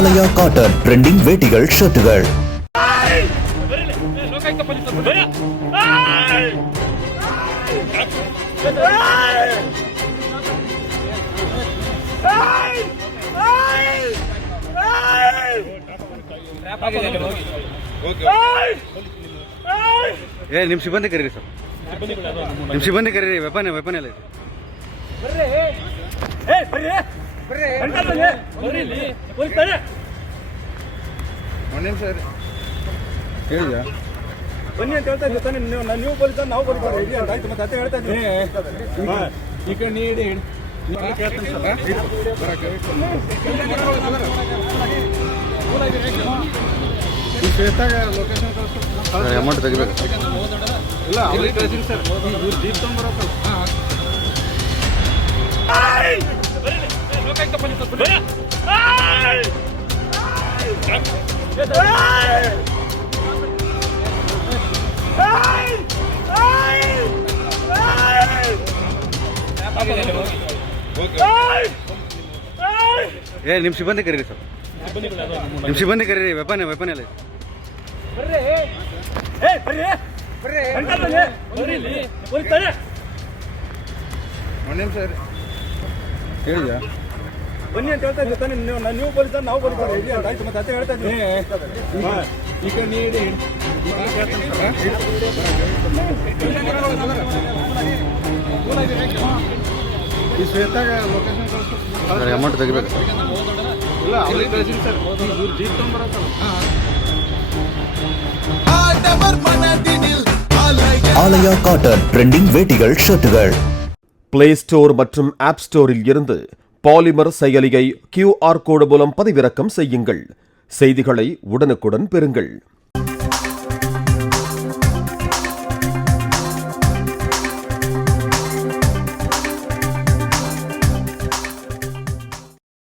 ಆಲಯ cotton trending ವೇಟಿಗಳು ಶರ್ಟ್ಗಳು. ನಿಮ್ ಸಿಬ್ಬಂದಿ ಕರೀರಿ ಸರ್, ನಿಮ್ ಸಿಬ್ಬಂದಿ ಕರೀರಿ. ವೆಪನ್ ಎಲ್ಲ ಇದೆ. ಹೇಳಿದ ಬನ್ನಿ ಅಂತ ಹೇಳ್ತಾ ಇದ್ದೆ ತಾನೆ ನೀವು ಪೊಲೀಸ್ ನಾವು ಪೊಲೀಸ್ ಆಯ್ತು ಮತ್ತೆ ಅದೇ ಹೇಳ್ತಾ ಇದ್ದೀನಿ ಈ ಕಡೆ ನೀಡಿ ಅಮೌಂಟ್ ತೆಗಿಬೇಕು. ಇಲ್ಲ ಅವ್ರಿಗೆ ಕಳಿಸಿರಿ ಸರ್, ಇವ್ರು ಜೀಪ್ ತೊಗೊಂಡ್ಬರತ್ತಲ್ಲ. ನಿಮ್ ಸಿಬ್ಬಂದಿ ಕರೀರಿ ಸರ್, ನಿಮ್ ಸಿಬ್ಬಂದಿ ಕರೀರಿ. ವೆಪನ್ ಎಲ್ಲ ಇದೆ. ಹೇಳಿದ ಬನ್ನಿ ಅಂತ ಹೇಳ್ತಾ ಇದ್ದೆ ತಾನೆ ನೀವು ಪೊಲೀಸ್ ನಾವು ಪೊಲೀಸ್ ಆಯ್ತು ಮತ್ತೆ ಅದೇ ಹೇಳ್ತಾ ಇದ್ದೀನಿ ಈ ಕಡೆ ನೀಡಿ ಈ ಶ್ವೇತಾಗ ಲೊಕೇಶನ್ ಅಮೌಂಟ್ ತೆಗಿಬೇಕು. ಇಲ್ಲ ಅವ್ರಿಗೆ ಕಳಿಸಿರಿ ಸರ್, ಇವ್ರು ಜೀಪ್ ತೊಗೊಂಡ್ಬರತ್ತಲ್ಲ. ஆலய காட்டன் ட்ரெண்டிங் வேட்டிகள் ஷர்ட்டுகள். பிளே ஸ்டோர் மற்றும் ஆப் ஸ்டோரில் இருந்து பாலிமர் செயலியை QR கோடு மூலம் பதிவிறக்கம் செய்யுங்கள். செய்திகளை உடனுக்குடன் பெறுங்கள்.